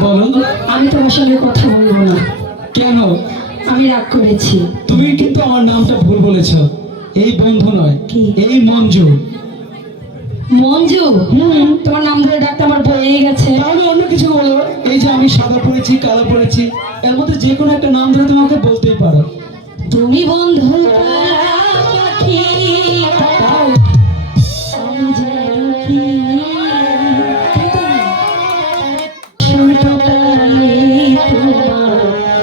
বলো আমি তোমার সঙ্গে কথা বলব না। কেন? আমি রাগ করেছি। তুমি কিন্তু আমার নামটা ভুল বলেছ। এই বন্ধু নয় এই মঞ্জু। মঞ্জু? হুম। তোমার নাম ধরে ডাকতে আমার বয়ে গেছে। তাহলে অন্য কিছু বলো। এই যে আমি সাদা পড়েছি কালো পড়েছি এর মধ্যে যে কোনো একটা নাম ধরে তোমাকে বলতেই পারো। তুমি বন্ধু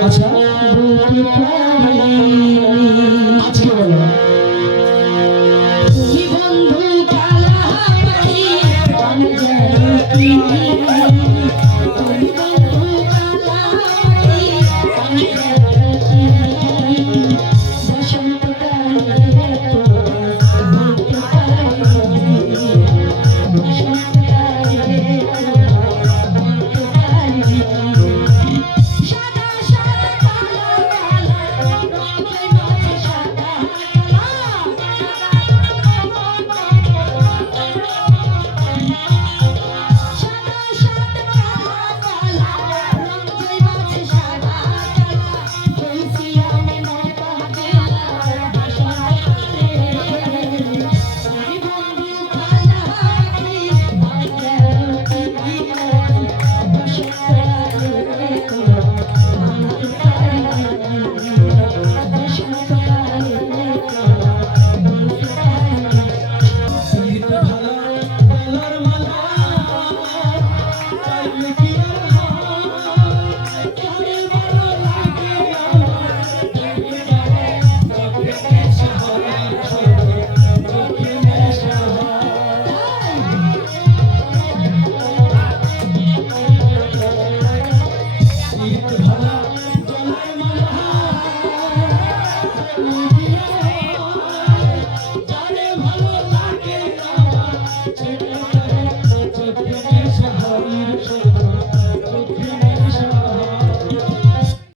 আচ্ছা আজকে বলো তুমি বন্ধু কালা পাখি। তুমি